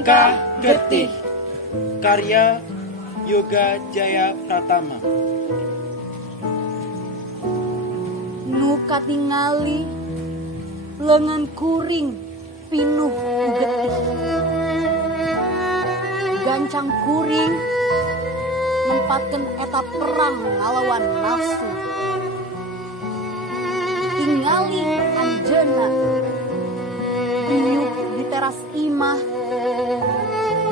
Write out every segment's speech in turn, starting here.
Langkah Getih, karya Yoga Jaya Pratama. Nu katingali lengan kuring pinuh ku getih. Gancang kuring nempatkeun eta perang ngalawan nafsu. Tingali anjeunna inyuk di teras imah,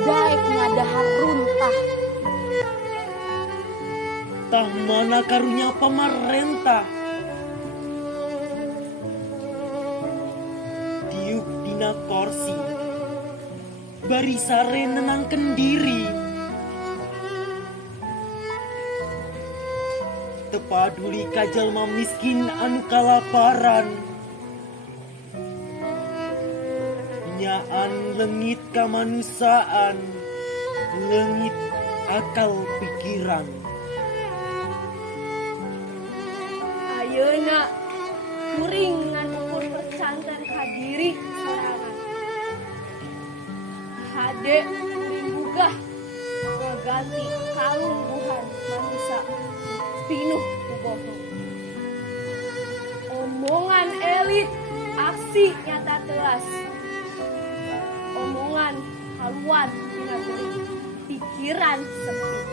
daek ngadahar runtah. Tah mana karunya pamarentah, diuk dina korsi, bari sare nenangkeun diri. Teu paduli ka jalma miskin anu kalaparan. Nyaan leungit kamanusaan, leungit akal pikiran. Ayeuna kuring ngan ukur percanten hadiri sorangan. Hade kuring gugah ngaganti kalungguhan manusia pinuh ku bohong. Omongan elit aksi nyata telas. Omongan haluan dina geuning pikiran sempit.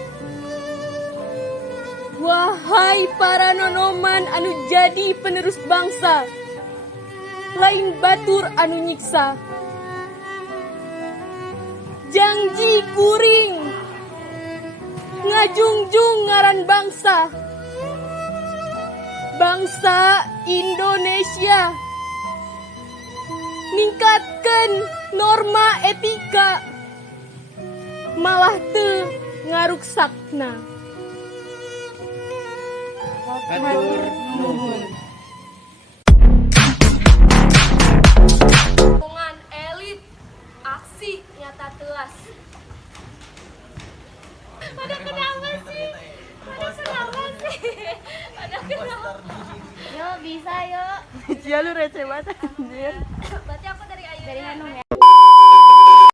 Wahai para nonoman anu jadi penerus bangsa, lain batur anu nyiksa. Janji kuring ngajungjung ngaran bangsa, bangsa Indonesia. Ningkatkeun norma etika, malah teu ngaruksakna. Hatur nuhun. Omongan elit aksi nyata telas. Pada kenapa sih? Yo bisa yo. Cia lu receh banget anjir. Berarti aku dari Ayu. Dari Hanum ya.